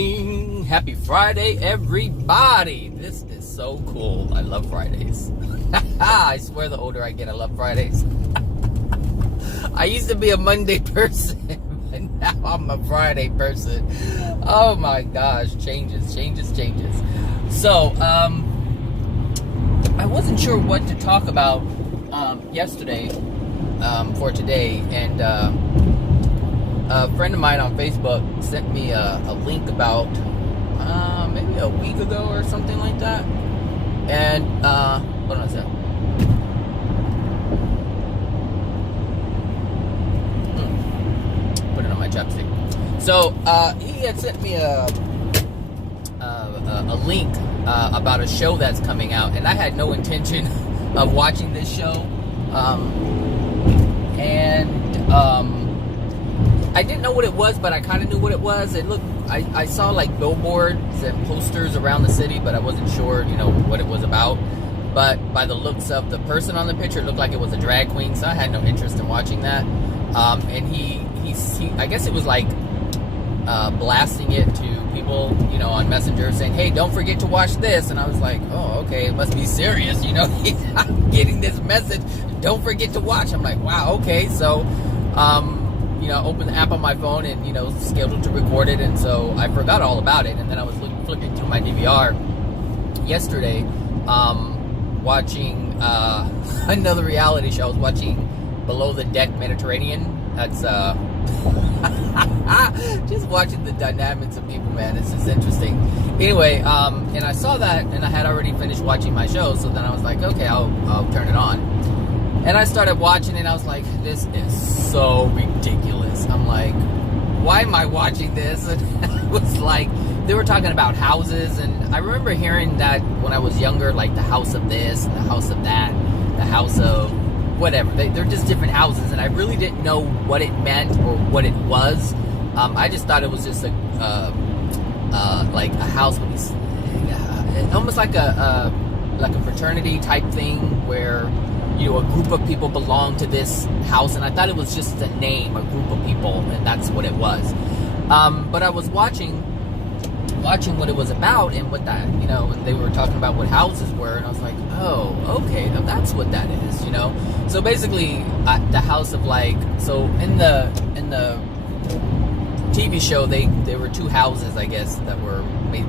morning. Happy Friday, everybody. This is so cool. I love Fridays. I swear the older I get, I love Fridays. I used to be a Monday person, but now I'm a Friday person. Oh my gosh, changes. So, I wasn't sure what to talk about yesterday for today, and a friend of mine on Facebook sent me a link about maybe a week ago or something like that. And hold on a second. Put it on my chopstick. So he had sent me a link about a show that's coming out, and I had no intention of watching this show. I didn't know what it was, but I kind of knew what it was. It looked, I saw like billboards and posters around the city, but I wasn't sure, what it was about. But by the looks of the person on the picture, it looked like it was a drag queen, so I had no interest in watching that. And he I guess it was like blasting it to people, on Messenger, saying, "Hey, don't forget to watch this." And I was like, "Oh, okay, it must be serious, I'm getting this message. Don't forget to watch." I'm like, "Wow, okay." So, open the app on my phone and, scheduled to record it. And so I forgot all about it. And then I was flipping through my DVR yesterday, watching another reality show. I was watching Below the Deck Mediterranean. That's just watching the dynamics of people, man. It's just interesting. Anyway, and I saw that, and I had already finished watching my show. So then I was like, okay, I'll turn it on. And I started watching it, and I was like, this is so ridiculous. I'm like, why am I watching this? And it was like, they were talking about houses, and I remember hearing that when I was younger, like the house of this, and the house of that, the house of whatever. They're just different houses, and I really didn't know what it meant or what it was. I just thought it was just like a house with these, almost like a fraternity type thing where, a group of people belong to this house, and I thought it was just a name, a group of people, and that's what it was. But I was watching what it was about, and what that, and they were talking about what houses were, and I was like, oh, okay, now that's what that is, So basically, the house of so in the TV show, there were two houses, I guess, that were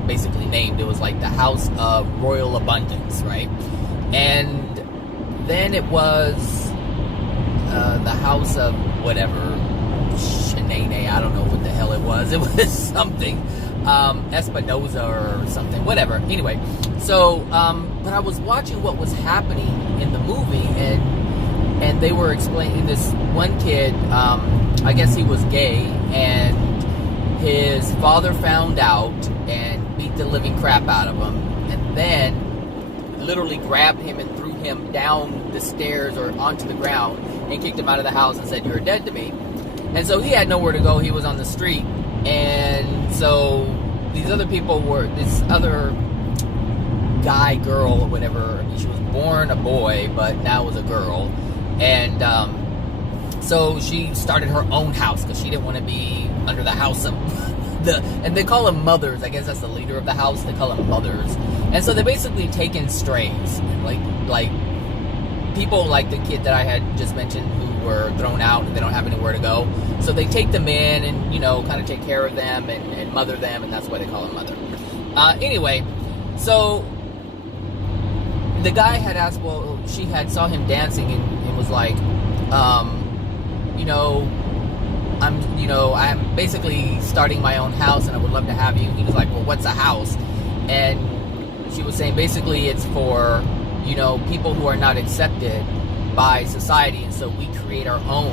basically named. It was like the House of Royal Abundance, right? And then it was the House of whatever, Shenane, I don't know what the hell it was. It was something, Espinoza or something, whatever. Anyway, so, but I was watching what was happening in the movie, and they were explaining this one kid, I guess he was gay, and his father found out and beat the living crap out of him, and then literally grabbed him and threw him down the stairs or onto the ground and kicked him out of the house and said, "You're dead to me." And so he had nowhere to go. He was on the street. And so these other people this other guy, girl, or whatever, she was born a boy, but now was a girl. And so she started her own house because she didn't want to be under the house of and they call them mothers. I guess that's the leader of the house. They call them mothers. And so they basically take in strays, like people like the kid that I had just mentioned who were thrown out and they don't have anywhere to go. So they take them in and, kind of take care of them and mother them, and that's why they call them mother. Anyway, so the guy had asked, she had saw him dancing and was like, I'm basically starting my own house and I would love to have you. He was like, well, what's a house? And she was saying basically it's for, people who are not accepted by society. And so we create our own,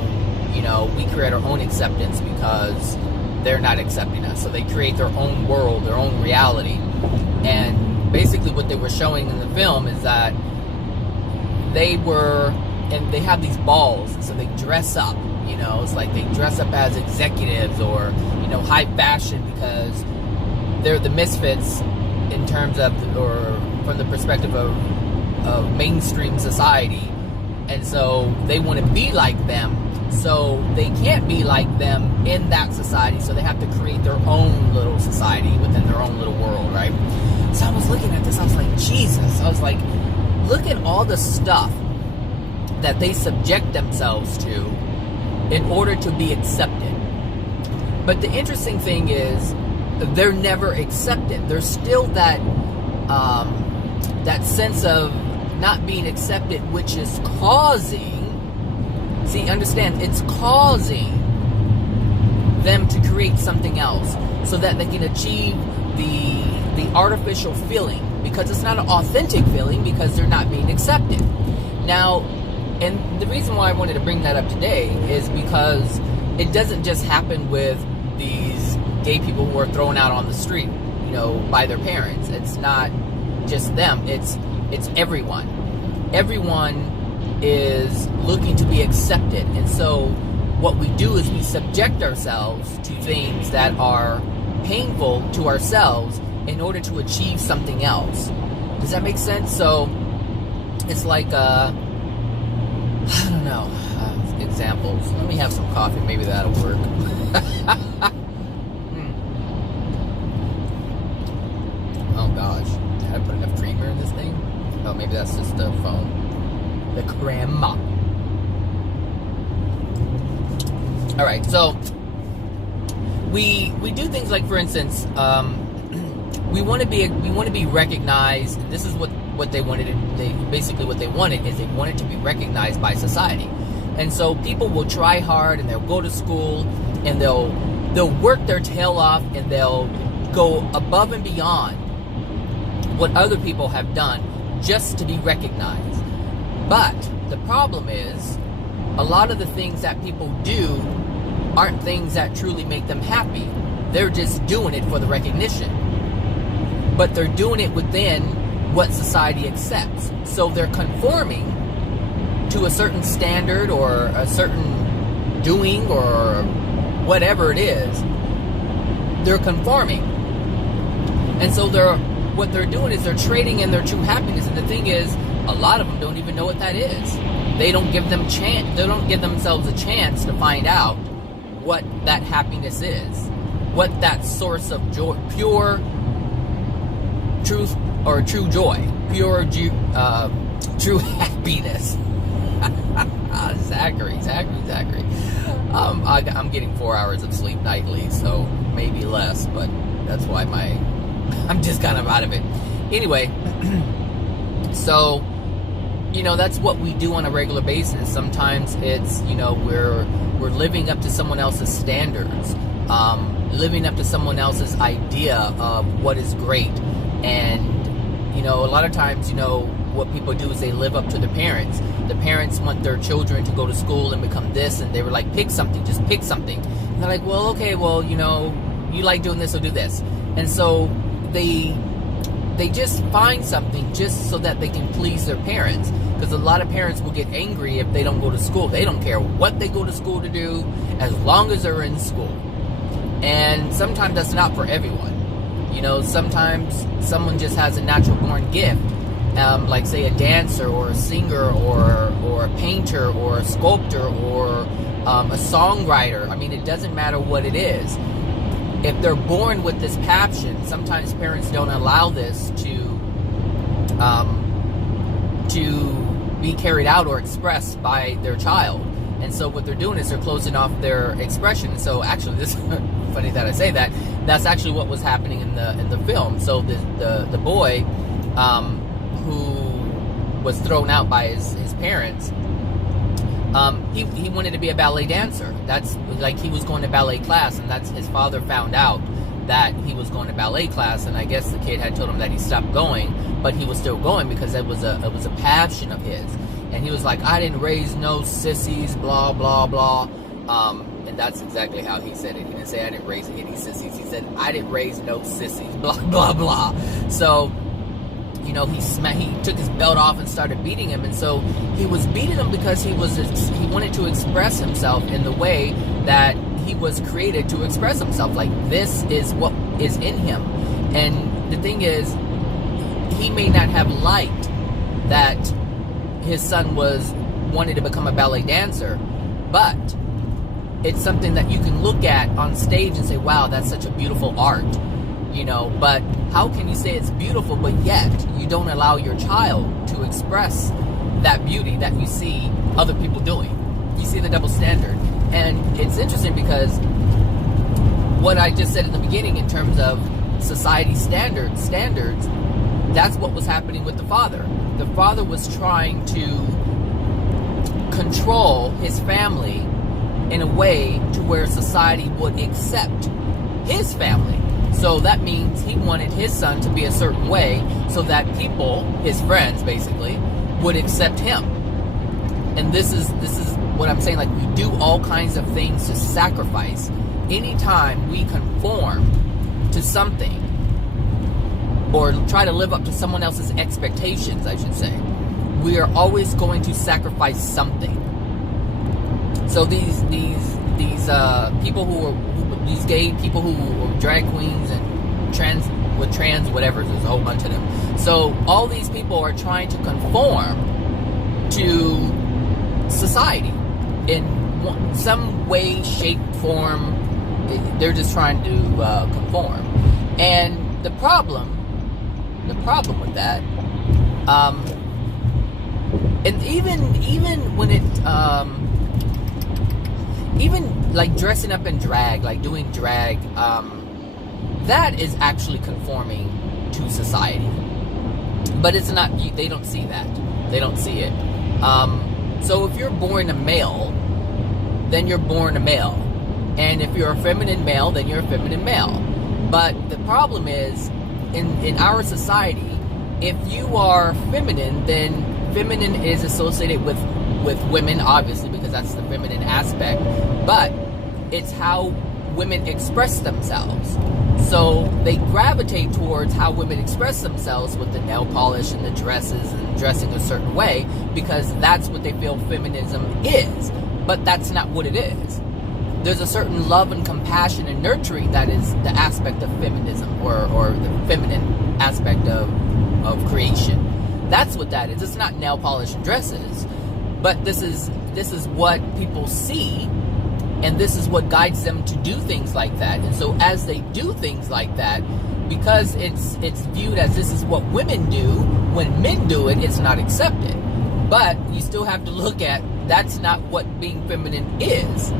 acceptance because they're not accepting us. So they create their own world, their own reality. And basically what they were showing in the film is that they have these balls. So they dress up. It's like they dress up as executives or, high fashion because they're the misfits in terms of, or from the perspective of mainstream society. And so they want to be like them, So they can't be like them in that society, so they have to create their own little society within their own little world, right? So I was looking at this, I was like, Jesus. I was like, look at all the stuff that they subject themselves to in order to be accepted. But the interesting thing is, they're never accepted. There's still that that sense of not being accepted, which is causing, see, understand, it's causing them to create something else so that they can achieve the artificial feeling, because it's not an authentic feeling, because they're not being accepted. Now, and the reason why I wanted to bring that up today is because it doesn't just happen with these gay people who are thrown out on the street, you know, by their parents. It's not just them, it's everyone. Everyone is looking to be accepted, and so what we do is we subject ourselves to things that are painful to ourselves in order to achieve something else. Does that make sense? So it's like I don't know, examples. Let me have some coffee, maybe that'll work. Oh gosh, did I put enough creamer in this thing? Oh, maybe that's just the foam. The crema. All right, so we do things like, for instance, we want to be recognized. This is what they wanted. Basically what they wanted is they wanted to be recognized by society, and so people will try hard and they'll go to school and they'll work their tail off and they'll go above and beyond what other people have done just to be recognized. But the problem is, a lot of the things that people do aren't things that truly make them happy. They're just doing it for the recognition. But they're doing it within what society accepts. So they're conforming to a certain standard or a certain doing or whatever it is. They're conforming. And so what they're doing is they're trading in their true happiness. And the thing is, a lot of them don't even know what that is. They don't give themselves a chance to find out what that happiness is, what that source of joy, pure truth or true joy, pure true happiness. Zachary. I'm getting 4 hours of sleep nightly, so maybe less, but that's why I'm just kind of out of it. Anyway, so, you know, that's what we do on a regular basis. Sometimes it's, you know, we're living up to someone else's standards, living up to someone else's idea of what is great. And, you know, a lot of times, you know, what people do is they live up to their parents. The parents want their children to go to school and become this, and they were like, pick something, just pick something. And they're like, well, okay, well, you know, you like doing this, so do this. And so they just find something just so that they can please their parents. Because a lot of parents will get angry if they don't go to school. They don't care what they go to school to do, as long as they're in school. And sometimes that's not for everyone. You know, sometimes someone just has a natural born gift, like say a dancer or a singer or a painter or a sculptor or a songwriter. I mean, it doesn't matter what it is. If they're born with this passion, sometimes parents don't allow this to be carried out or expressed by their child. And so what they're doing is they're closing off their expression. So actually, this funny that I say that, that's actually what was happening in the film. So the boy who was thrown out by his parents, he wanted to be a ballet dancer. That's like, he was going to ballet class, and that's, his father found out that he was going to ballet class, and I guess the kid had told him that he stopped going, but he was still going because it was a passion of his. And he was like, I didn't raise no sissies, blah blah blah. And that's exactly how he said it. He didn't say I didn't raise any sissies. He said I didn't raise no sissies, blah blah blah. So, you know, he took his belt off and started beating him. And so he was beating him because he wanted to express himself in the way that he was created to express himself. Like, this is what is in him. And the thing is, he may not have liked that his son wanted to become a ballet dancer, but it's something that you can look at on stage and say, wow, that's such a beautiful art, you know, but how can you say it's beautiful, but yet you don't allow your child to express that beauty that you see other people doing? You see the double standard. And it's interesting because what I just said in the beginning in terms of society standards, that's what was happening with the father. The father was trying to control his family in a way to where society would accept his family. So that means he wanted his son to be a certain way so that people, his friends basically, would accept him. And this is what I'm saying, like, we do all kinds of things to sacrifice. Anytime we conform to something or try to live up to someone else's expectations, I should say, we are always going to sacrifice something. So these people these gay people who are drag queens and trans whatever, there's a whole bunch of them. So all these people are trying to conform to society in some way, shape, form. They're just trying to conform. And the problem with that, and even when it, even like dressing up in drag, like doing drag, that is actually conforming to society. But it's not, they don't see that. They don't see it. So if you're born a male, then you're born a male. And if you're a feminine male, then you're a feminine male. But the problem is, in our society, if you are feminine, then feminine is associated with women, obviously, because that's the feminine aspect. But it's how women express themselves. So they gravitate towards how women express themselves with the nail polish and the dresses and dressing a certain way, because that's what they feel feminism is. But that's not what it is. There's a certain love and compassion and nurturing that is the aspect of feminism, or the feminine aspect of creation. That's what that is. It's not nail polish and dresses, but this is what people see, and this is what guides them to do things like that. And so as they do things like that, because it's viewed as this is what women do, when men do it, it's not accepted. But you still have to look at, that's not what being feminine is.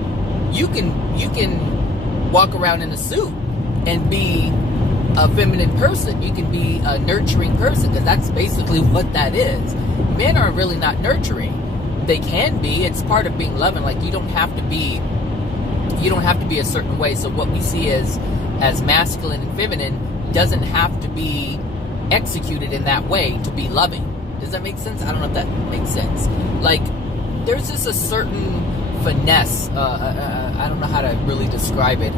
You can walk around in a suit and be a feminine person. You can be a nurturing person, because that's basically what that is. Men are really not nurturing. They can be. It's part of being loving. Like, you don't have to be a certain way. So what we see as masculine and feminine doesn't have to be executed in that way to be loving. Does that make sense? I don't know if that makes sense. Like, there's just a certain finesse. I don't know how to really describe it.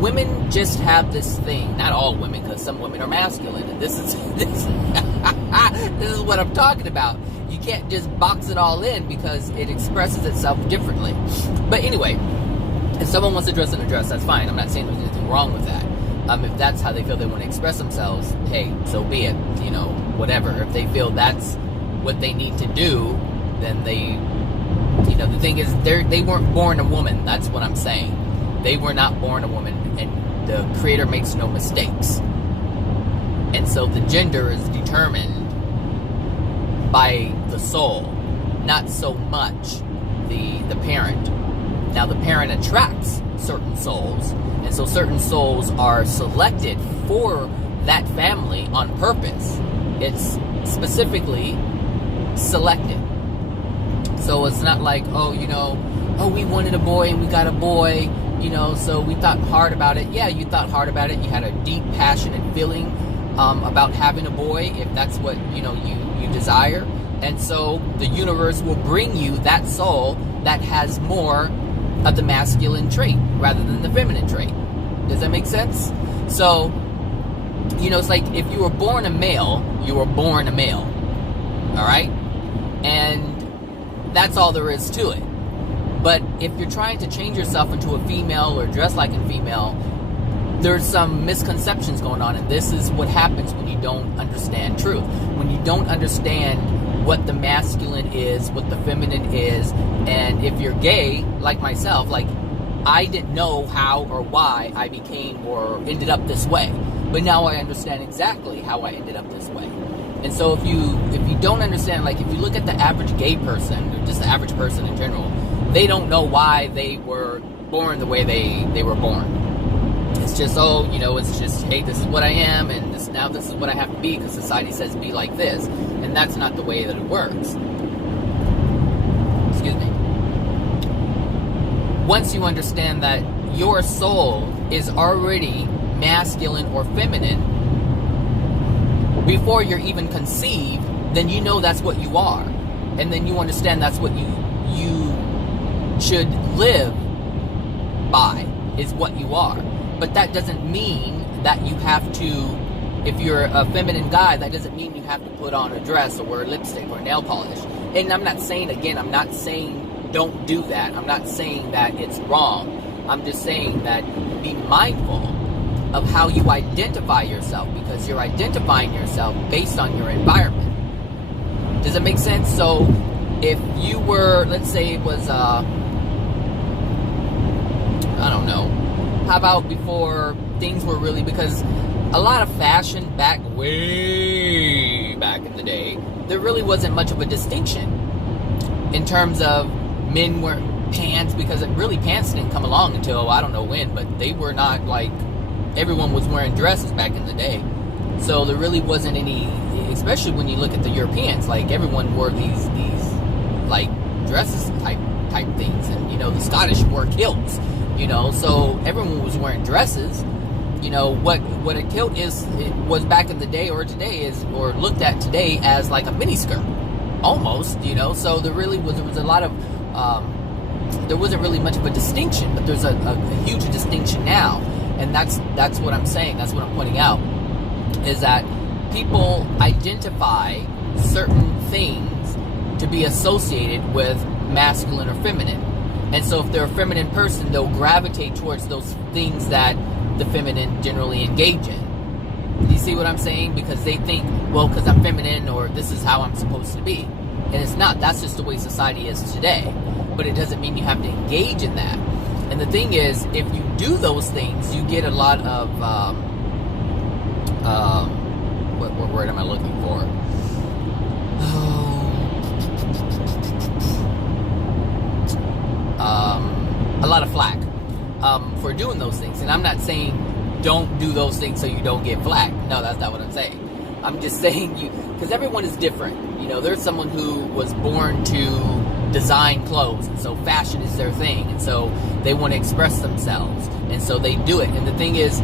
Women just have this thing. Not all women, because some women are masculine. And this is what I'm talking about. You can't just box it all in, because it expresses itself differently. But anyway, if someone wants to dress in a dress, that's fine. I'm not saying there's anything wrong with that. If that's how they feel they want to express themselves, hey, so be it. You know, whatever. If they feel that's what they need to do, then they, you know, the thing is, they weren't born a woman. That's what I'm saying. They were not born a woman, and the Creator makes no mistakes. And so the gender is determined by the soul, not so much the parent. Now, the parent attracts certain souls, and so certain souls are selected for that family on purpose. It's specifically selected. So it's not like, we wanted a boy and we got a boy, so we thought hard about it. Yeah, you thought hard about it. You had a deep, passionate feeling about having a boy, if that's what, you desire. And so the universe will bring you that soul that has more of the masculine trait rather than the feminine trait. Does that make sense? So, it's like if you were born a male, you were born a male. All right? And that's all there is to it. But if you're trying to change yourself into a female or dress like a female, there's some misconceptions going on, and this is what happens when you don't understand truth. When you don't understand what the masculine is, what the feminine is, And if you're gay, like myself, like, I didn't know how or why I became or ended up this way. But now I understand exactly how I ended up this way. And so if you don't understand, like, if you look at the average gay person, or just the average person in general, they don't know why they were born the way they were born. It's just, it's just, hey, this is what I am, and this is what I have to be, because society says be like this. And that's not the way that it works. Excuse me. Once you understand that your soul is already masculine or feminine before you're even conceived, then you know that's what you are. And then you understand that's what you should live by, is what you are. But that doesn't mean that you have to, if you're a feminine guy, that doesn't mean you have to put on a dress or wear lipstick or nail polish. And I'm not saying don't do that. I'm not saying that it's wrong. I'm just saying that be mindful of how you identify yourself, because you're identifying yourself based on your environment. Does it make sense? So if you were, let's say it was, I don't know, how about before things were really, because a lot of fashion way back in the day, there really wasn't much of a distinction in terms of men wearing pants, because pants didn't come along until I don't know when, but they were not like, everyone was wearing dresses back in the day. So there really wasn't any, especially when you look at the Europeans, like everyone wore these like dresses type things, and the Scottish wore kilts, so everyone was wearing dresses. What a kilt was back in the day, or today is, or looked at today as like a miniskirt, almost, so there was a lot of, there wasn't really much of a distinction, but there's a huge distinction now. And that's what I'm saying, that's what I'm pointing out, is that people identify certain things to be associated with masculine or feminine. And so if they're a feminine person, they'll gravitate towards those things that the feminine generally engage in. Do you see what I'm saying? Because they think, well, because I'm feminine, or this is how I'm supposed to be. And it's not. That's just the way society is today. But it doesn't mean you have to engage in that. And the thing is, if you do those things, you get a lot of, what word am I looking for? A lot of flack for doing those things. And I'm not saying don't do those things so you don't get flack. No, that's not what I'm saying. I'm just saying because everyone is different. There's someone who was born to design clothes, and so fashion is their thing, and so they want to express themselves, and so they do it. And the thing is,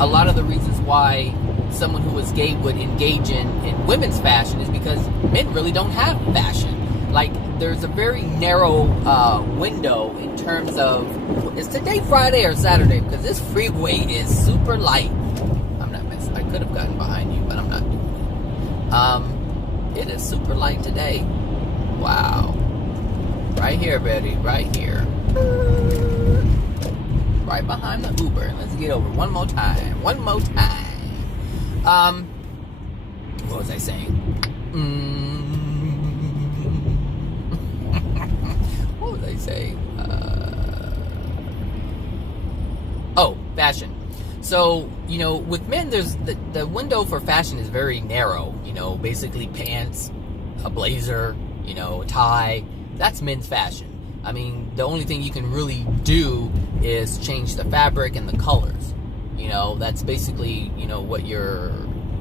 a lot of the reasons why someone who is gay would engage in women's fashion is because men really don't have fashion. Like, there's a very narrow window in terms of, is today Friday or Saturday? Because this freeway is super light. I'm not messing. I could have gotten behind you, but I'm not doing it. It is super light today. Wow. Right here, Betty. Right here. Right behind the Uber. Let's get over one more time. One more time. What was I saying? What was I saying? Fashion. So, with men, there's the window for fashion is very narrow. Basically pants, a blazer, a tie. That's men's fashion. I mean, the only thing you can really do is change the fabric and the colors. That's basically, what you're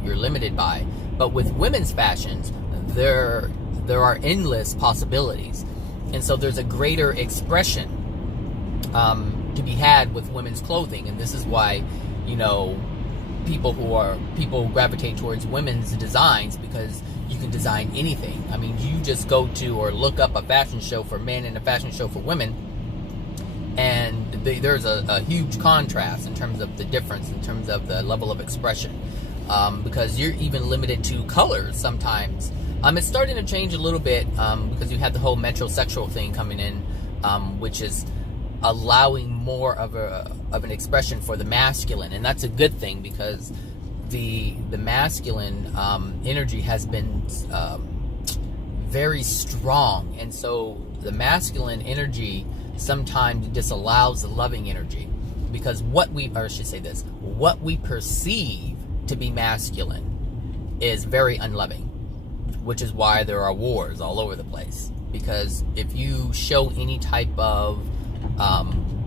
limited by. But with women's fashions, there are endless possibilities. And so there's a greater expression to be had with women's clothing. And this is why, people gravitate towards women's designs, because you can design anything. I mean, you just go to or look up a fashion show for men and a fashion show for women, and there's a huge contrast in terms of the difference, in terms of the level of expression, because you're even limited to colors sometimes. It's starting to change a little bit because you have the whole metrosexual thing coming in, which is allowing more of an expression for the masculine, and that's a good thing, because the masculine energy has been very strong, and so the masculine energy sometimes disallows the loving energy, because what we perceive to be masculine is very unloving, which is why there are wars all over the place. Because if you show any type of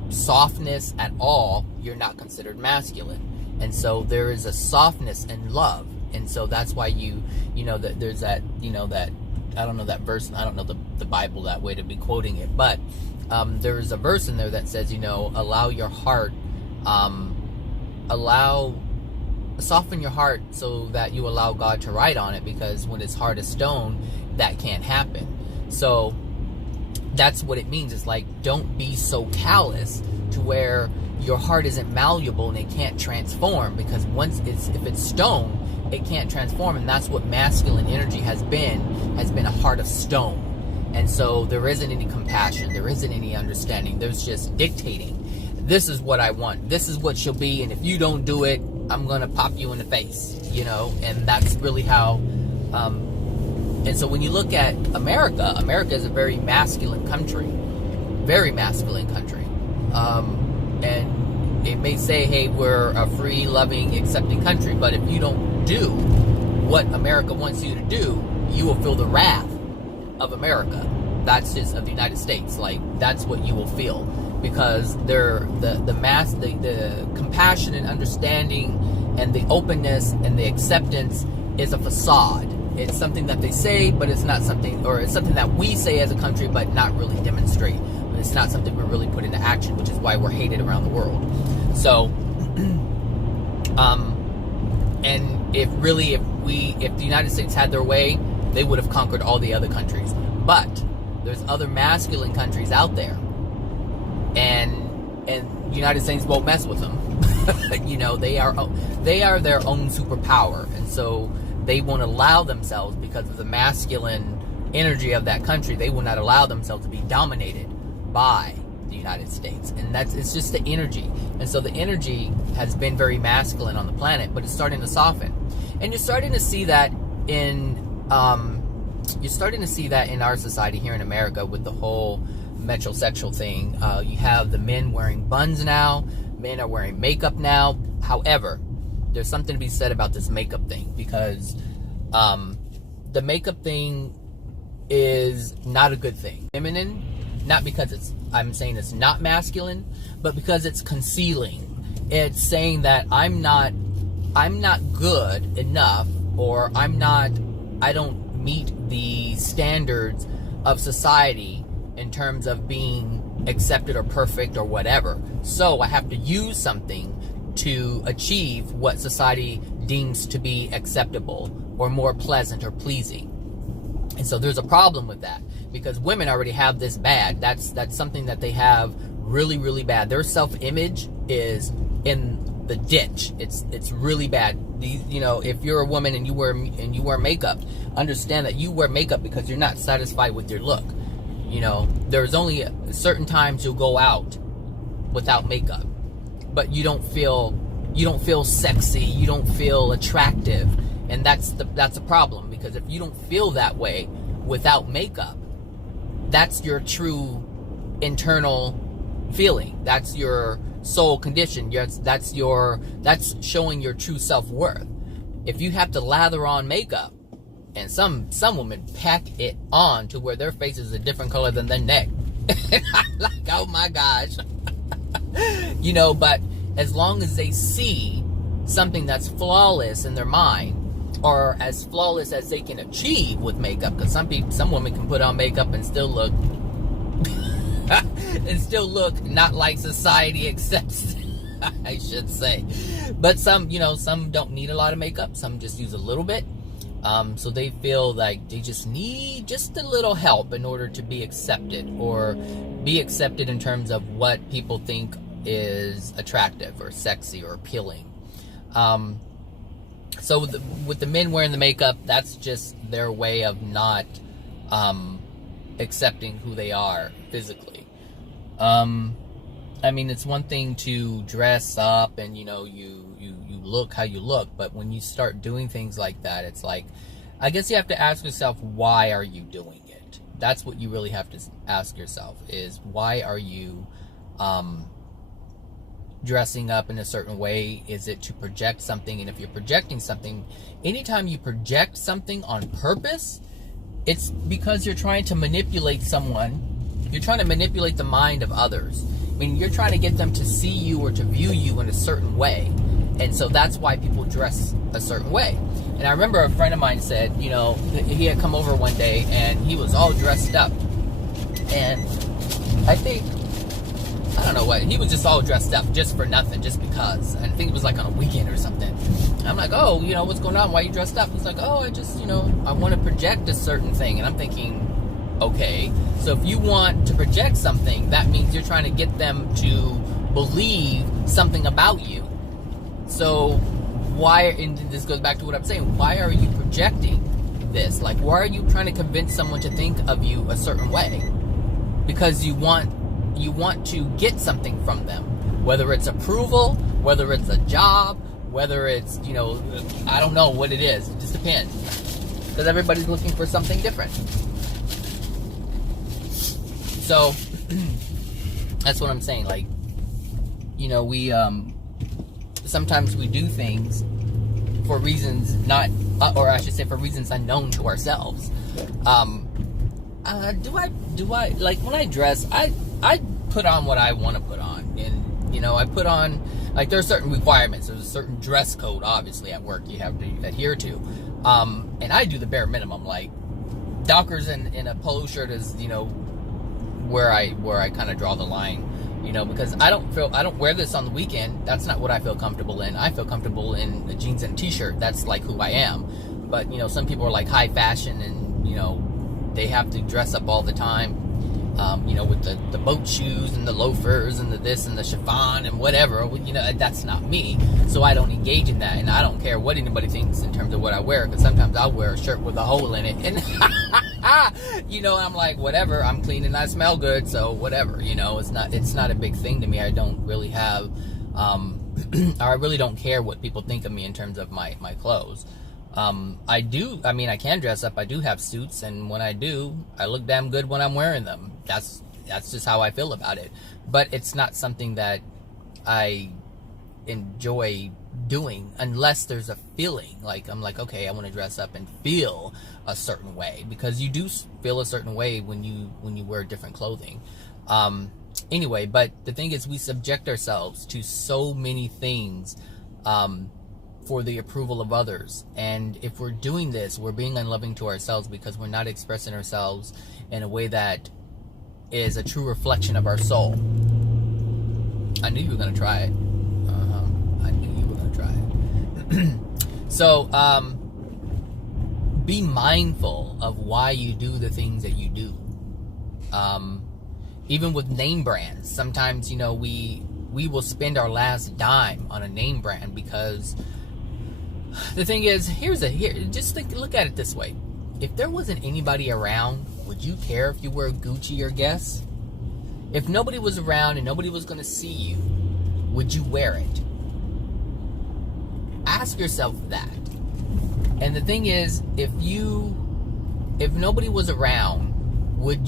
softness at all, you're not considered masculine. And so there is a softness in love. And so that's why that there's that, that, I don't know that verse, I don't know the Bible that way to be quoting it, but there is a verse in there that says, allow your heart, soften your heart so that you allow God to write on it, because when it's hard as stone, that can't happen. So that's what it means. It's like, don't be so callous to where your heart isn't malleable and it can't transform, because if it's stone, it can't transform. And that's what masculine energy has been a heart of stone. And so there isn't any compassion, there isn't any understanding, there's just dictating. This is what I want, this is what she'll be, and if you don't do it, I'm gonna pop you in the face, and that's really how and so when you look at America is a very masculine country, and it may say, hey, we're a free, loving, accepting country, but if you don't do what America wants you to do, you will feel the wrath of America. That's just of the United States. Like, that's what you will feel, because the compassion and understanding and the openness and the acceptance is a facade. It's something that they say, but it's not something, or it's something that we say as a country, but not really demonstrate. It's not something we really put into action, which is why we're hated around the world. So, and if the United States had their way, they would have conquered all the other countries. But there's other masculine countries out there, and the United States won't mess with them. They are their own superpower, and so they won't allow themselves, because of the masculine energy of that country, they will not allow themselves to be dominated by the United States. And it's just the energy. And so the energy has been very masculine on the planet, but it's starting to soften. And you're starting to see that in our society here in America with the whole metrosexual thing. You have the men wearing buns now, men are wearing makeup now. However, there's something to be said about this makeup thing, because the makeup thing is not a good thing. Feminine, not because I'm saying it's not masculine, but because it's concealing. It's saying that I'm not good enough, or I don't meet the standards of society in terms of being accepted or perfect or whatever. So I have to use something to achieve what society deems to be acceptable or more pleasant or pleasing. And so there's a problem with that, because women already have this bad. That's something that they have really, really bad. Their self-image is in the ditch. It's really bad. If you're a woman and you wear makeup, understand that you wear makeup because you're not satisfied with your look. There's only certain times you'll go out without makeup, but you don't feel sexy, you don't feel attractive, and that's a problem, because if you don't feel that way without makeup, that's your true internal feeling. That's your soul condition. That's showing your true self-worth. If you have to lather on makeup, and some women pack it on to where their face is a different color than their neck, and I'm like, oh my gosh. But as long as they see something that's flawless in their mind, or as flawless as they can achieve with makeup, because some women can put on makeup and still look not like society accepts, I should say. But some don't need a lot of makeup. Some just use a little bit. So they feel like they just need just a little help in order to be accepted, or be accepted in terms of what people think is attractive or sexy or appealing. So with the men wearing the makeup, that's just their way of not accepting who they are physically. It's one thing to dress up and you look how you look, but when you start doing things like that, it's like, I guess you have to ask yourself, why are you doing it? project? That's what you really have to ask yourself, is why are you dressing up in a certain way? Is it to project something? And if you're projecting something, anytime you project something on purpose, it's because you're trying to manipulate someone. You're trying to manipulate the mind of others. I mean, you're trying to get them to see you or to view you in a certain way. And so that's why people dress a certain way. And I remember a friend of mine said, you know, he had come over one day and he was all dressed up. And I don't know what, he was just all dressed up just for nothing, just because. I think it was like on a weekend or something. And I'm like, oh, you know, what's going on? Why are you dressed up? He's like, oh, I just, you know, I want to project a certain thing. And I'm thinking, okay, so if you want to project something, that means you're trying to get them to believe something about you. So why, and this goes back to what I'm saying, why are you projecting this? Like, why are you trying to convince someone to think of you a certain way? Because you want to get something from them, whether it's approval, whether it's a job, whether it's, you know, I don't know what it is. It just depends, because everybody's looking for something different. So that's what I'm saying. Like, you know, we sometimes we do things for reasons not, or I should say, for reasons unknown to ourselves. Do I like, when I dress, I put on what I want to put on, and you know, I put on, like, there are certain requirements. There's a certain dress code, obviously, at work you have to adhere to, and I do the bare minimum. Like, Dockers in a polo shirt is, you know, where I kind of draw the line, you know, because I don't wear this on the weekend. That's not what I feel comfortable in. I feel comfortable in a jeans and t-shirt. That's like who I am. But, you know, some people are like high fashion, and, you know, they have to dress up all the time, you know, with the boat shoes and the loafers and the this and the chiffon and whatever. You know, that's not me. So I don't engage in that, and I don't care what anybody thinks in terms of what I wear, because sometimes I'll wear a shirt with a hole in it, and you know, I'm like, whatever, I'm clean and I smell good, so whatever, you know, it's not a big thing to me. I don't really have, I really don't care what people think of me in terms of my clothes. I can dress up. I do have suits, and when I do, I look damn good when I'm wearing them. That's just how I feel about it. But it's not something that I enjoy doing unless there's a feeling. Like, I'm like, okay, I want to dress up and feel a certain way, because you do feel a certain way when you wear different clothing. Anyway, but the thing is, we subject ourselves to so many things, for the approval of others. And if we're doing this, we're being unloving to ourselves, because we're not expressing ourselves in a way that is a true reflection of our soul. I knew you were going to try it. I knew you were going to try it. So, be mindful of why you do the things that you do. Even with name brands, sometimes, you know, we will spend our last dime on a name brand, because the thing is, look at it this way. If there wasn't anybody around, would you care if you wear Gucci or Guess? If nobody was around and nobody was going to see you, would you wear it? Ask yourself that. And the thing is, if nobody was around, if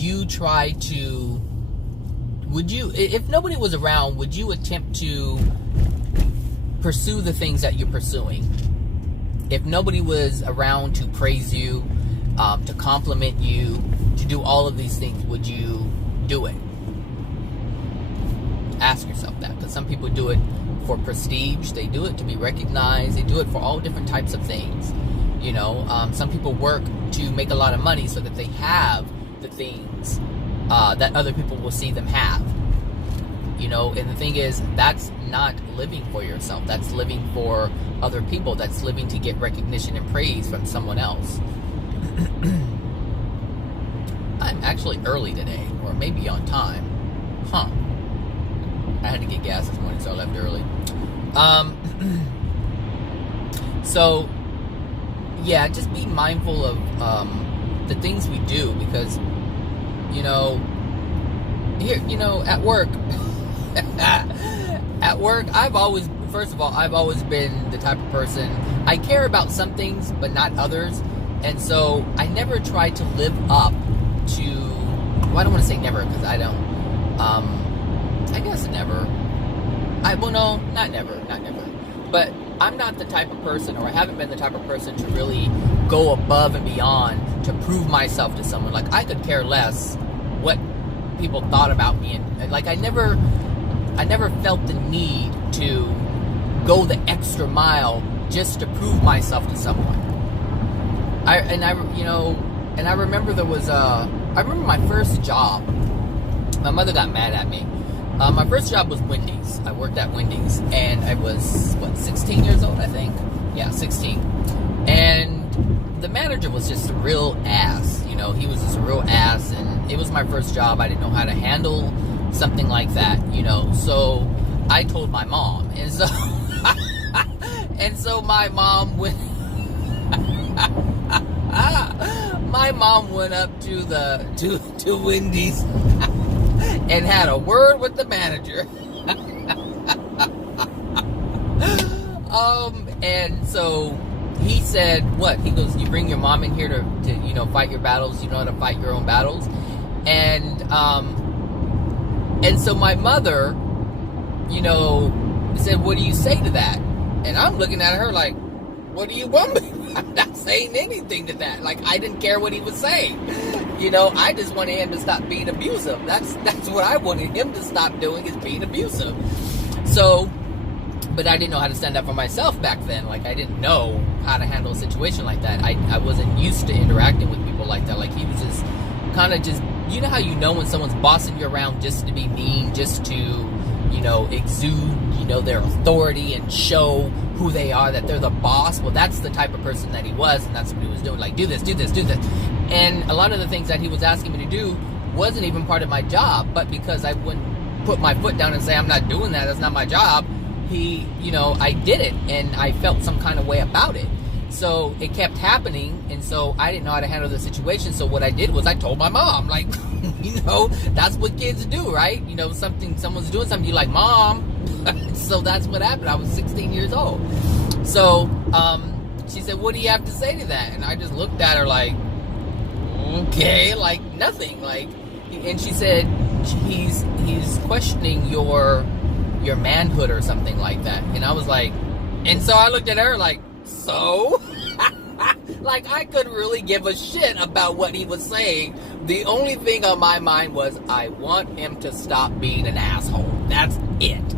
nobody was around, would you attempt to pursue the things that you're pursuing? If nobody was around to praise you, to compliment you, to do all of these things, would you do it? Ask yourself that, because some people do it for prestige, they do it to be recognized, they do it for all different types of things. You know, some people work to make a lot of money so that they have the things that other people will see them have. You know, and the thing is, that's not living for yourself. That's living for other people. That's living to get recognition and praise from someone else. I'm actually early today, or maybe on time. I had to get gas this morning, so I left early. So, yeah, just be mindful of the things we do, because, you know, here, you know, at work, I've always been the type of person, I care about some things, but not others. And so I never try to live up to, well, I don't want to say never, because I don't, I guess never. Well, no, not never, but I'm not the type of person, or I haven't been the type of person to really go above and beyond to prove myself to someone. Like, I could care less what people thought about me, and like, I never felt the need to go the extra mile just to prove myself to someone. I remember there was I remember my first job. My mother got mad at me. My first job was Wendy's. I worked at Wendy's, and I was, 16 years old, I think? Yeah, 16. And the manager was just a real ass. He was just a real ass, and it was my first job. I didn't know how to handle something like that, So I told my mom, and so and so my mom went. My mom went up to Wendy's and had a word with the manager. And so he said, what? He goes, you bring your mom in here to fight your battles. You know how to fight your own battles. And so my mother, said, what do you say to that? And I'm looking at her like, what do you want me? I'm not saying anything to that. Like, I didn't care what he was saying. I just wanted him to stop being abusive. That's what I wanted him to stop doing, is being abusive. So, but I didn't know how to stand up for myself back then. Like, I didn't know how to handle a situation like that. I wasn't used to interacting with people like that. Like, he was just kind of just, how when someone's bossing you around just to be mean, just to, exude, their authority and show who they are, that they're the boss. Well, that's the type of person that he was, and that's what he was doing. Like, do this. And a lot of the things that he was asking me to do wasn't even part of my job, but because I wouldn't put my foot down and say, I'm not doing that, that's not my job, I did it, and I felt some kind of way about it. So it kept happening, and so I didn't know how to handle the situation. So what I did was I told my mom, like, that's what kids do, right? Someone's doing something, you're like, Mom. So that's what happened. I was 16 years old. So she said, what do you have to say to that? And I just looked at her like, okay, like nothing. Like, and she said, he's questioning your manhood or something like that. And I was like, and so I looked at her like, so? Like, I couldn't really give a shit about what he was saying. The only thing on my mind was, I want him to stop being an asshole. That's it.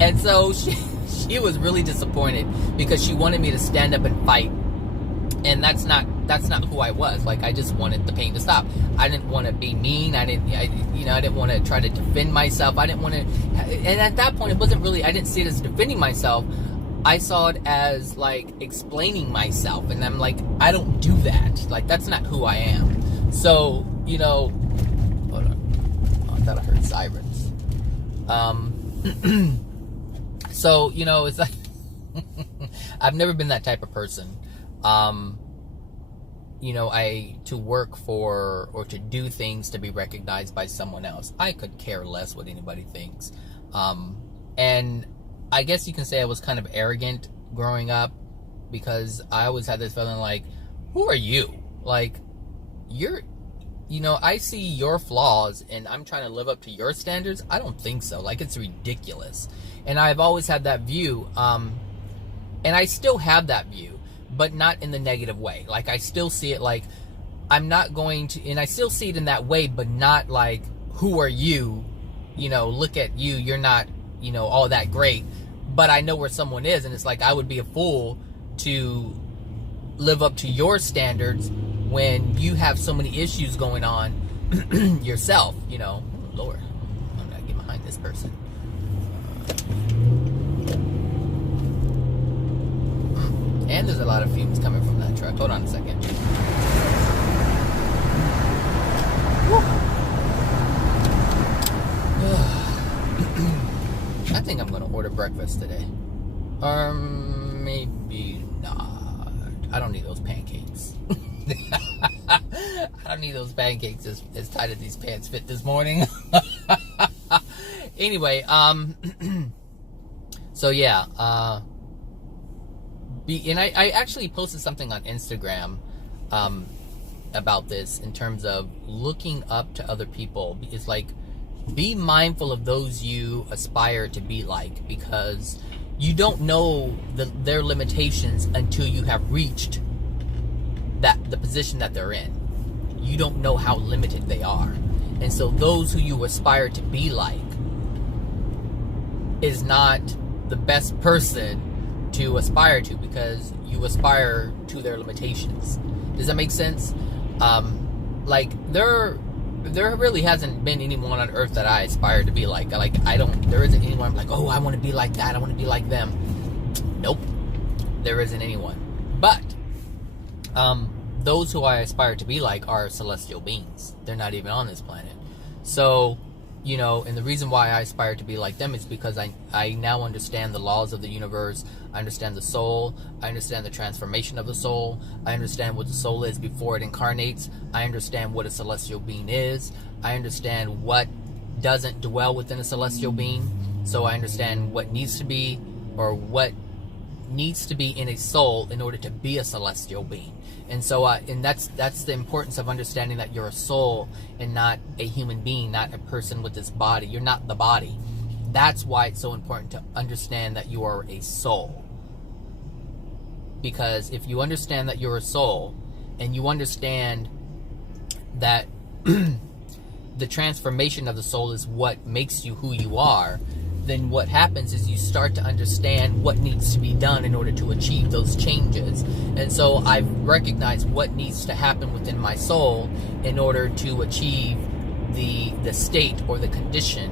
And so she was really disappointed, because she wanted me to stand up and fight. And that's not who I was. Like, I just wanted the pain to stop. I didn't want to be mean. I didn't want to try to defend myself. I didn't want to, and at that point, it wasn't really, I didn't see it as defending myself. I saw it as, like, explaining myself. And I'm like, I don't do that. Like, that's not who I am. So, hold on. Oh, I thought I heard sirens. So, it's like, I've never been that type of person. To work for, or to do things to be recognized by someone else. I could care less what anybody thinks. And I guess you can say I was kind of arrogant growing up, because I always had this feeling like, who are you? Like, I see your flaws and I'm trying to live up to your standards. I don't think so. Like, it's ridiculous. And I've always had that view. And I still have that view, but not in the negative way. Like, I still see it like, I'm not going to, and I still see it in that way, but not like, who are you? Look at you. You're not, all that great. But I know where someone is, and it's like, I would be a fool to live up to your standards when you have so many issues going on yourself, Lord, I'm gonna get behind this person. And there's a lot of fumes coming from that truck. Hold on a second. I think I'm gonna order breakfast today. Or maybe not. I don't need those pancakes. I don't need those pancakes as tight as these pants fit this morning. Anyway, so yeah, and I actually posted something on Instagram about this in terms of looking up to other people. It's like, be mindful of those you aspire to be like, because you don't know their limitations until you have reached the position that they're in. You don't know how limited they are. And so those who you aspire to be like is not the best person to aspire to, because you aspire to their limitations. Does that make sense? Like, there really hasn't been anyone on earth that I aspire to be like. There isn't anyone I'm like, oh, I want to be like that, I want to be like them. Nope. There isn't anyone. But, those who I aspire to be like are celestial beings. They're not even on this planet. So, you know, and the reason why I aspire to be like them is because I now understand the laws of the universe. I understand the soul. I understand the transformation of the soul. I understand what the soul is before it incarnates. I understand what a celestial being is. I understand what doesn't dwell within a celestial being. So I understand what needs to be, or what needs to be in a soul in order to be a celestial being. And so, and that's the importance of understanding that you're a soul and not a human being, not a person with this body. You're not the body. That's why it's so important to understand that you are a soul. Because if you understand that you're a soul, and you understand that the transformation of the soul is what makes you who you are, then what happens is you start to understand what needs to be done in order to achieve those changes. And so I've recognized what needs to happen within my soul in order to achieve the state or the condition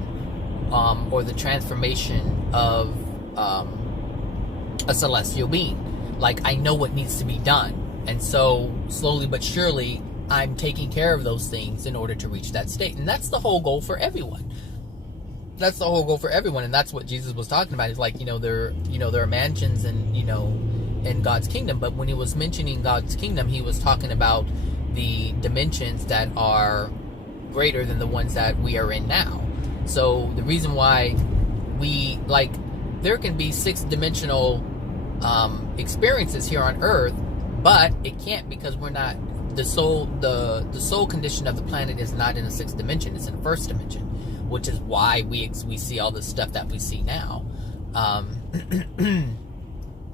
or the transformation of a celestial being. Like, I know what needs to be done. And so slowly but surely I'm taking care of those things in order to reach that state. And that's the whole goal for everyone. That's the whole goal for everyone, and that's what Jesus was talking about. He's like, there are mansions and, in God's kingdom, but when he was mentioning God's kingdom, he was talking about the dimensions that are greater than the ones that we are in now. So the reason why there can be 6-dimensional experiences here on Earth, but it can't, because we're not the soul. The soul condition of the planet is not in a 6th dimension; it's in a 1st dimension. Which is why we see all the stuff that we see now. And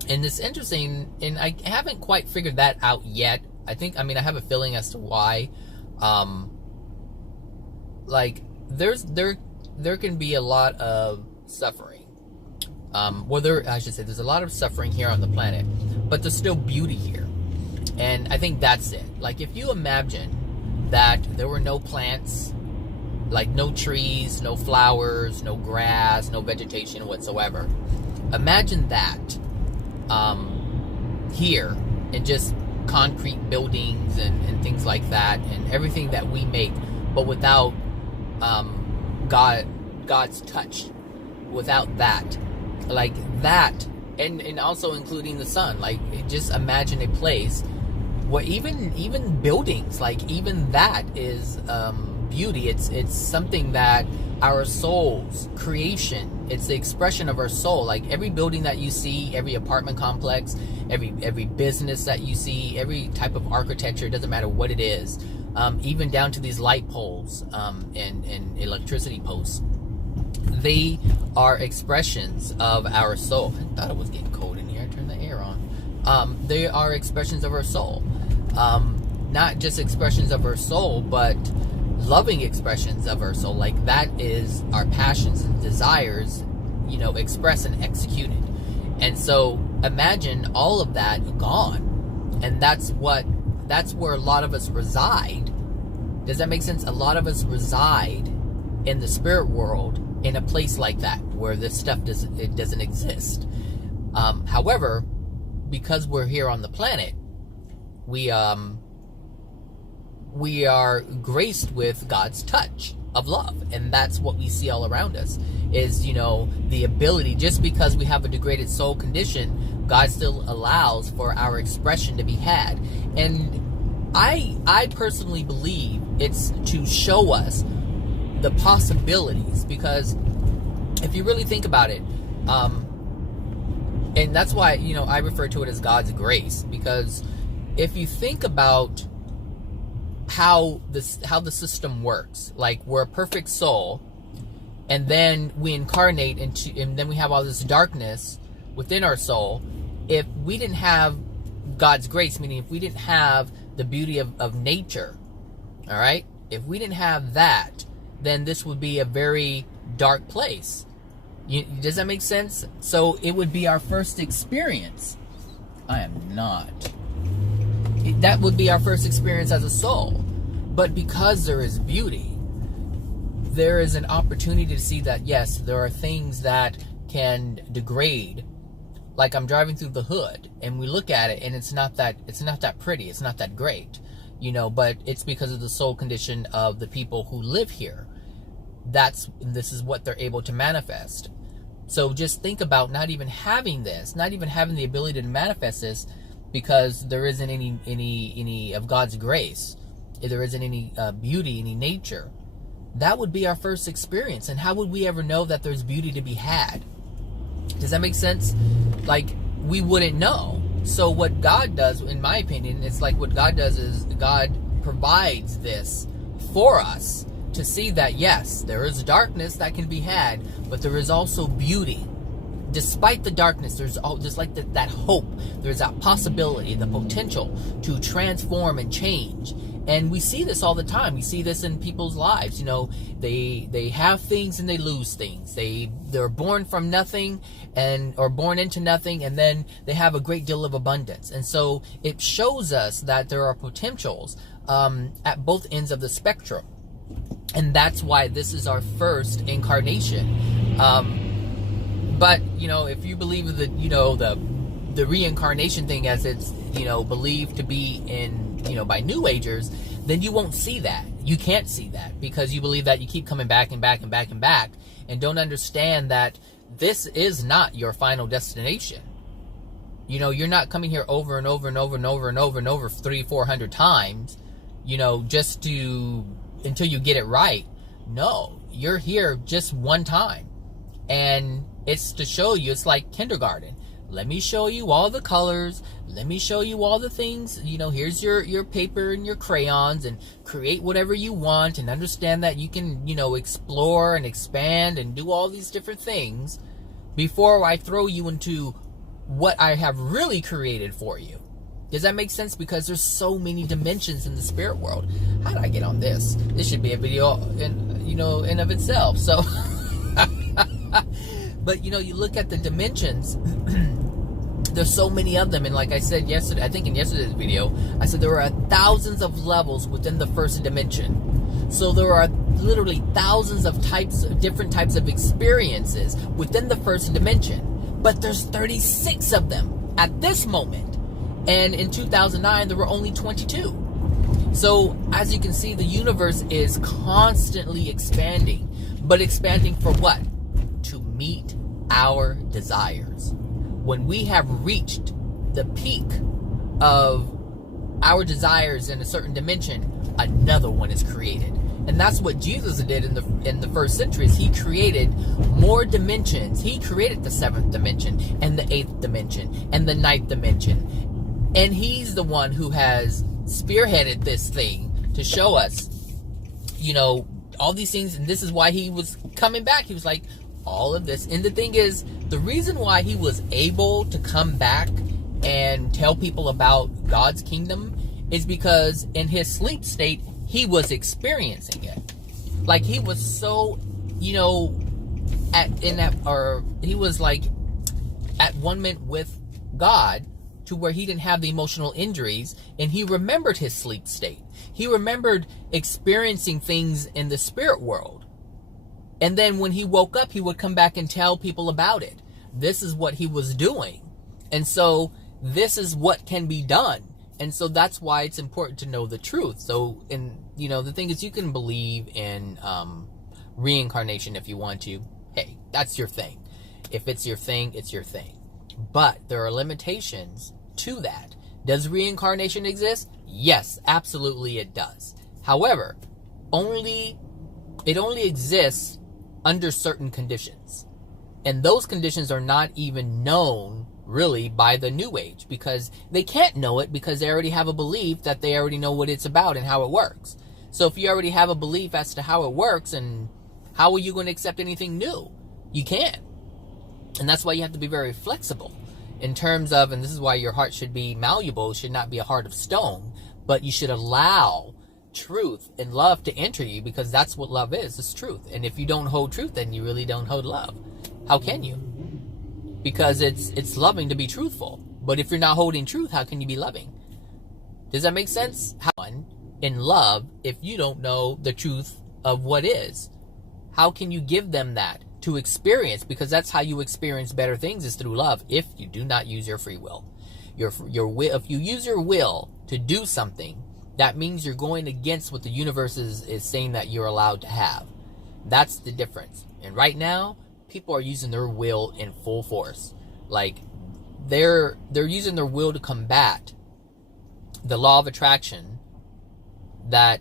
it's interesting, and I haven't quite figured that out yet. I have a feeling as to why. There can be a lot of suffering. There's a lot of suffering here on the planet, but there's still beauty here. And I think that's it. Like, if you imagine that there were no plants, like no trees, no flowers, no grass, no vegetation whatsoever. Imagine that here, and just concrete buildings and things like that, and everything that we make, but without God's touch, without that, like that, and also including the sun. Like, just imagine a place where even buildings, like, even that is beauty. It's something that our soul's creation, it's the expression of our soul. Like, every building that you see, every apartment complex, every business that you see, every type of architecture, doesn't matter what it is, even down to these light poles and electricity posts, they are expressions of our soul. I thought it was getting cold in here. I turned the air on. They are expressions of our soul. Not just expressions of our soul, but loving expressions of our soul. Like, that is our passions and desires, expressed and executed. And so imagine all of that gone, and that's where a lot of us reside. Does that make sense? A lot of us reside in the spirit world, in a place like that, where this stuff doesn't exist. However, because we're here on the planet, we are graced with God's touch of love, and that's what we see all around us, is the ability. Just because we have a degraded soul condition, God still allows for our expression to be had. And I personally believe it's to show us the possibilities, because if you really think about it, and that's why I refer to it as God's grace, because if you think about how the system works. Like, we're a perfect soul, and then we incarnate into, and then we have all this darkness within our soul. If we didn't have God's grace, meaning if we didn't have the beauty of nature, all right, if we didn't have that, then this would be a very dark place. Does that make sense? So it would be our first experience. I am not. That would be our first experience as a soul. But because there is beauty, there is an opportunity to see that, yes, there are things that can degrade. Like, I'm driving through the hood and we look at it and it's not that pretty, it's not that great, but it's because of the soul condition of the people who live here. This is what they're able to manifest. So just think about not even having this, not even having the ability to manifest this, because there isn't any of God's grace. There isn't any beauty, any nature. That would be our first experience. And how would we ever know that there's beauty to be had? Does that make sense? Like, we wouldn't know. So what God does, in my opinion, it's like what God does is God provides this for us to see that, yes, there is darkness that can be had, but there is also beauty. Despite the darkness, there's like that hope. There's that possibility, the potential to transform and change. And we see this all the time. We see this in people's lives. They have things and they lose things. They're born from nothing or born into nothing, and then they have a great deal of abundance. And so it shows us that there are potentials at both ends of the spectrum. And that's why this is our first incarnation. But if you believe that the reincarnation thing, as it's believed to be in by New Agers, then you won't see that. You can't see that because you believe that you keep coming back and back and back and back, and don't understand that this is not your final destination. You're not coming here over and over and over and over and over and over 300-400 times, just until you get it right. No, you're here just one time, and it's to show you. It's like kindergarten. Let me show you all the colors. Let me show you all the things. Here's your paper and your crayons, and create whatever you want, and understand that you can, explore and expand and do all these different things before I throw you into what I have really created for you. Does that make sense? Because there's so many dimensions in the spirit world. How did I get on this? This should be a video in of itself. So, but you look at the dimensions. There's so many of them, and like I said yesterday, I think in yesterday's video, I said there are thousands of levels within the first dimension. So there are literally thousands of different types of experiences within the first dimension. But there's 36 of them at this moment. And in 2009, there were only 22. So as you can see, the universe is constantly expanding. But expanding for what? To meet our desires. When we have reached the peak of our desires in a certain dimension, another one is created. And that's what Jesus did in the first centuries. He created more dimensions. He created the 7th dimension and the 8th dimension and the 9th dimension. And he's the one who has spearheaded this thing to show us, all these things. And this is why he was coming back. He was like, all of this. And the thing is, the reason why he was able to come back and tell people about God's kingdom is because in his sleep state, he was experiencing it. Like, he was so, he was like at one minute with God to where he didn't have the emotional injuries, and he remembered his sleep state. He remembered experiencing things in the spirit world. And then when he woke up, he would come back and tell people about it. This is what he was doing. And so this is what can be done. And so that's why it's important to know the truth. So, the thing is, you can believe in reincarnation if you want to. Hey, that's your thing. If it's your thing, it's your thing. But there are limitations to that. Does reincarnation exist? Yes, absolutely it does. However, it only exists under certain conditions. And those conditions are not even known really by the New Age, because they can't know it because they already have a belief that they already know what it's about and how it works. So if you already have a belief as to how it works, and how are you going to accept anything new? You can't. And that's why you have to be very flexible in terms of, and this is why your heart should be malleable, should not be a heart of stone, but you should allow truth and love to enter you, because that's what love is. It's truth. And if you don't hold truth, then you really don't hold love. How can you? Because it's loving to be truthful. But if you're not holding truth, how can you be loving? Does that make sense? How in love if you don't know the truth of what is? How can you give them that to experience? Because that's how you experience better things, is through love, if you do not use your free will. Your will, if you use your will to do something, that means you're going against what the universe is saying that you're allowed to have. That's the difference. And right now, people are using their will in full force. Like, they're using their will to combat the law of attraction, the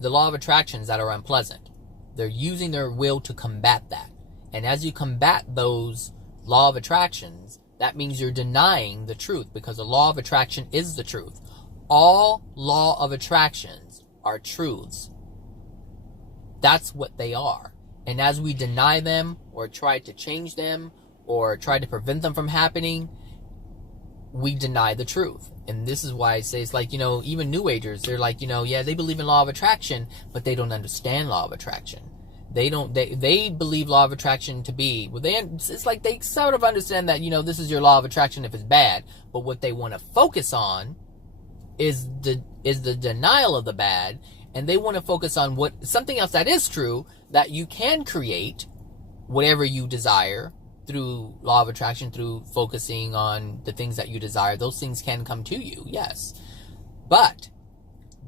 law of attractions that are unpleasant. They're using their will to combat that. And as you combat those law of attractions, that means you're denying the truth, because the law of attraction is the truth. All law of attractions are truths. That's what they are. And as we deny them, or try to change them, or try to prevent them from happening, we deny the truth. And this is why I say, it's like, even New Agers, they're like, yeah, they believe in law of attraction, but they don't understand law of attraction. They believe law of attraction to be, it's like they sort of understand that, this is your law of attraction if it's bad, but what they want to focus on is the denial of the bad, and they want to focus on something else that is true, that you can create whatever you desire through law of attraction, through focusing on the things that you desire. Those things can come to you, yes. But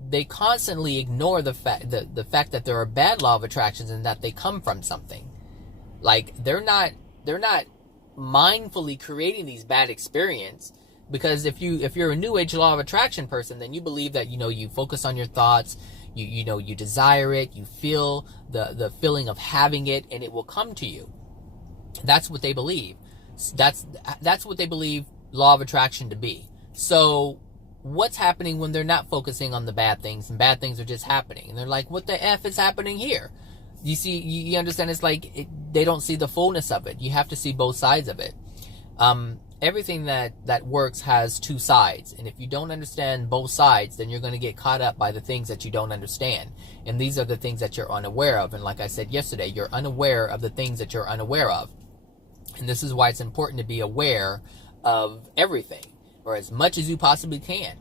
they constantly ignore the fact that there are bad law of attractions, and that they come from something. Like, they're not mindfully creating these bad experiences. Because if you're a New Age law of attraction person, then you believe that, you focus on your thoughts, you desire it, you feel the feeling of having it, and it will come to you. That's what they believe. That's what they believe law of attraction to be. So what's happening when they're not focusing on the bad things, and bad things are just happening? And they're like, what the F is happening here? You see, you understand, it's like they don't see the fullness of it. You have to see both sides of it. Everything that works has two sides. And if you don't understand both sides, then you're going to get caught up by the things that you don't understand. And these are the things that you're unaware of. And like I said yesterday, you're unaware of the things that you're unaware of. And this is why it's important to be aware of everything, or as much as you possibly can.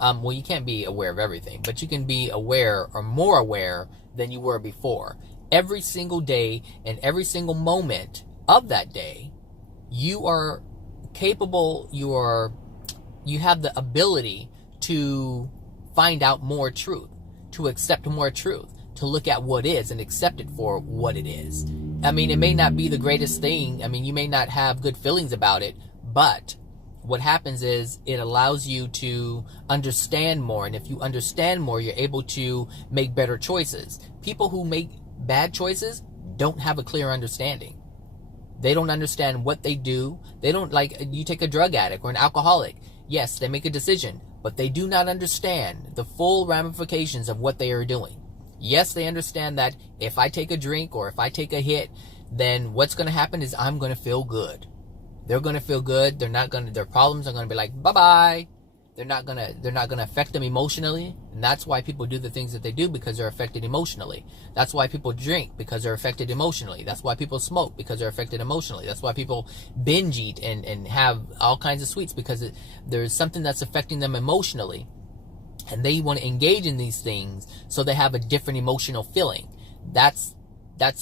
Well, you can't be aware of everything, but you can be aware, or more aware than you were before. Every single day and every single moment of that day, you are capable, you have the ability to find out more truth, to accept more truth, to look at what is and accept it for what it is. I mean, it may not be the greatest thing. I mean, you may not have good feelings about it, but what happens is it allows you to understand more. And if you understand more, you're able to make better choices. People who make bad choices don't have a clear understanding. They don't understand what they do. They don't, like, you take a drug addict or an alcoholic. Yes, they make a decision, but they do not understand the full ramifications of what they are doing. Yes, they understand that if I take a drink or if I take a hit, then what's going to happen is I'm going to feel good. They're going to feel good. Their problems are going to be like, bye-bye. They're not going to affect them emotionally. And that's why people do the things that they do, because they're affected emotionally. That's why people drink, because they're affected emotionally. That's why people smoke, because they're affected emotionally. That's why people binge eat and have all kinds of sweets, because there's something that's affecting them emotionally. And they want to engage in these things so they have a different emotional feeling. That's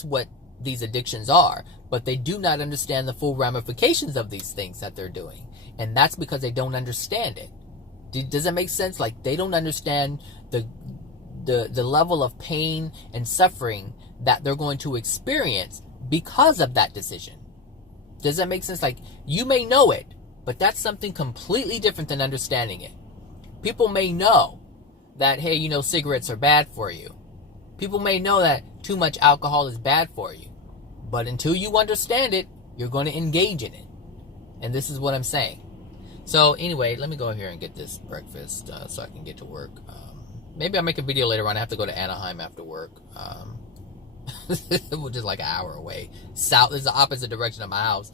what these addictions are. But they do not understand the full ramifications of these things that they're doing. And that's because they don't understand it. Does that make sense? Like, they don't understand the level of pain and suffering that they're going to experience because of that decision. Does that make sense? Like, you may know it, but that's something completely different than understanding it. People may know that, hey, cigarettes are bad for you. People may know that too much alcohol is bad for you. But until you understand it, you're going to engage in it. And this is what I'm saying. So anyway, let me go here and get this breakfast so I can get to work. Maybe I'll make a video later on. I have to go to Anaheim after work, which is like an hour away. South is the opposite direction of my house.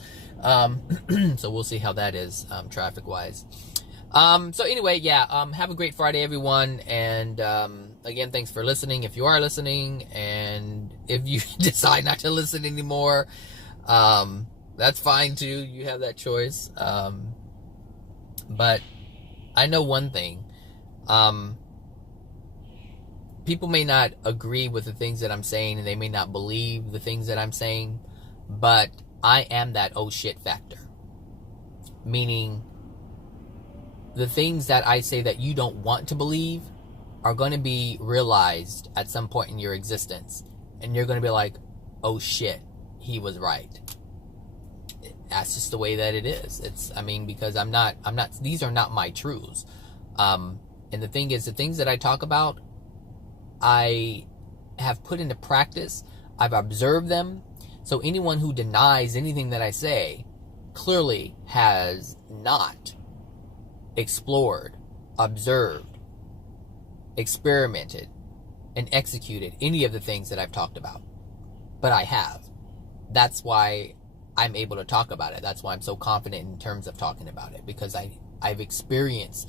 So we'll see how that is traffic-wise. So anyway, yeah, have a great Friday, everyone. And again, thanks for listening, if you are listening. And if you decide not to listen anymore, that's fine too. You have that choice. But I know one thing. People may not agree with the things that I'm saying, and they may not believe the things that I'm saying, but I am that oh shit factor. Meaning, the things that I say that you don't want to believe are going to be realized at some point in your existence. And you're going to be like, oh shit, he was right. That's just the way that it is. Because these are not my truths. And the thing is, the things that I talk about, I have put into practice. I've observed them. So anyone who denies anything that I say clearly has not explored, observed, experimented, and executed any of the things that I've talked about. But I have. That's why I'm able to talk about it. That's why I'm so confident in terms of talking about it, because I've experienced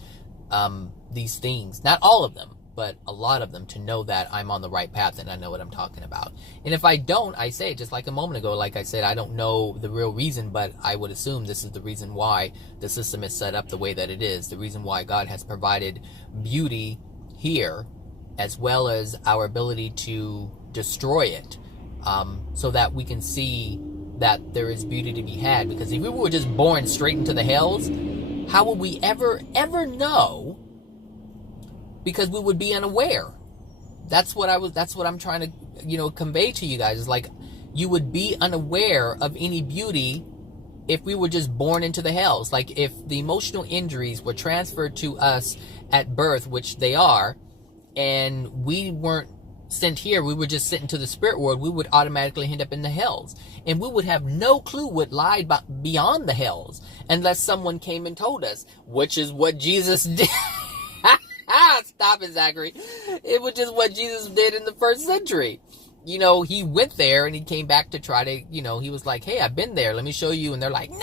these things, not all of them, but a lot of them, to know that I'm on the right path and I know what I'm talking about. And if I don't, I say it, just like a moment ago, like I said, I don't know the real reason, but I would assume this is the reason why the system is set up the way that it is, the reason why God has provided beauty here, as well as our ability to destroy it, so that we can see that there is beauty to be had. Because if we were just born straight into the hells, how would we ever know? Because we would be unaware. That's what I'm trying to, convey to you guys. Is like, you would be unaware of any beauty if we were just born into the hells. Like, if the emotional injuries were transferred to us at birth, which they are, and we weren't sent here, we were just sent into the spirit world, we would automatically end up in the hells. And we would have no clue what lied beyond the hells, unless someone came and told us, which is what Jesus did. Stop it, Zachary. It was just what Jesus did in the first century. He went there and he came back to try to, he was like, hey, I've been there. Let me show you. And they're like, no.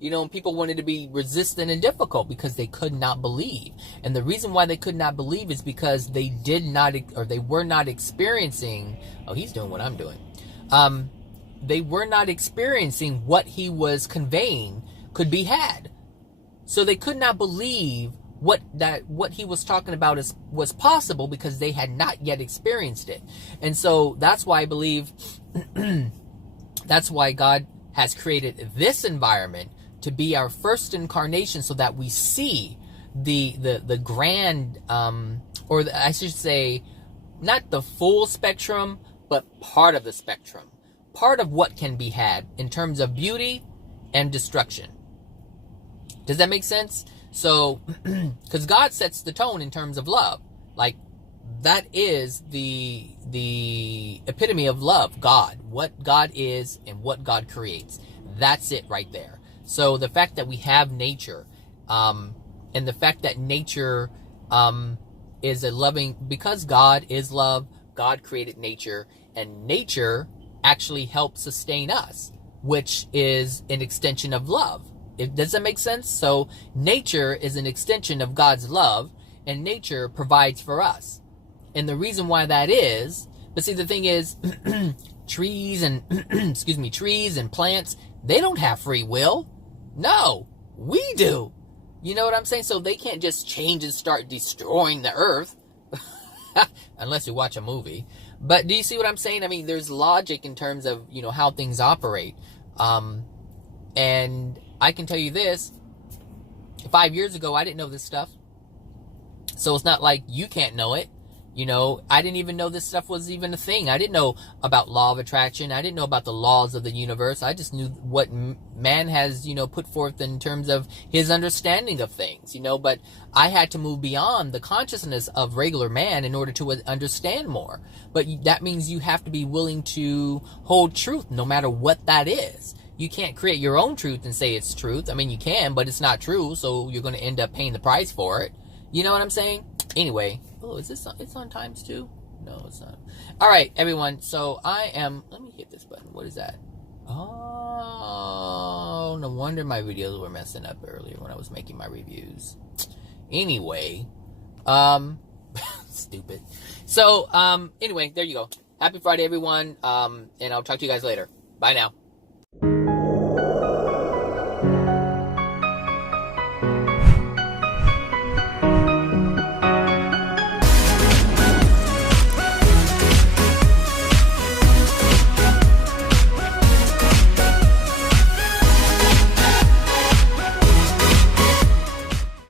And people wanted to be resistant and difficult because they could not believe. And the reason why they could not believe is because they were not experiencing, he's doing what I'm doing. They were not experiencing what he was conveying could be had. So they could not believe what he was talking about was possible, because they had not yet experienced it. And so that's why I believe that's why God has created this environment to be our first incarnation, so that we see the grand, I should say, not the full spectrum, but part of the spectrum, part of what can be had in terms of beauty and destruction. Does that make sense? So, because God sets the tone in terms of love. Like, that is the epitome of love, God. What God is and what God creates. That's it right there. So the fact that we have nature, and the fact that nature is a loving, because God is love, God created nature, and nature actually helps sustain us, which is an extension of love. Does that make sense? So nature is an extension of God's love, and nature provides for us. And the reason why that is, but see, the thing is, trees and trees and plants, they don't have free will. No, we do. You know what I'm saying? So they can't just change and start destroying the earth, unless you watch a movie. But do you see what I'm saying? I mean, there's logic in terms of, how things operate. And I can tell you this, 5 years ago, I didn't know this stuff. So it's not like you can't know it. I didn't even know this stuff was even a thing. I didn't know about law of attraction. I didn't know about the laws of the universe. I just knew what man has, put forth in terms of his understanding of things, but I had to move beyond the consciousness of regular man in order to understand more. But that means you have to be willing to hold truth, no matter what that is. You can't create your own truth and say it's truth. I mean, you can, but it's not true, so you're going to end up paying the price for it. You know what I'm saying? Anyway. Oh, is this on, it's on times 2? No, it's not. All right, everyone. So I am, let me hit this button. What is that? Oh, no wonder my videos were messing up earlier when I was making my reviews. Anyway, stupid. So, anyway, there you go. Happy Friday, everyone. And I'll talk to you guys later. Bye now.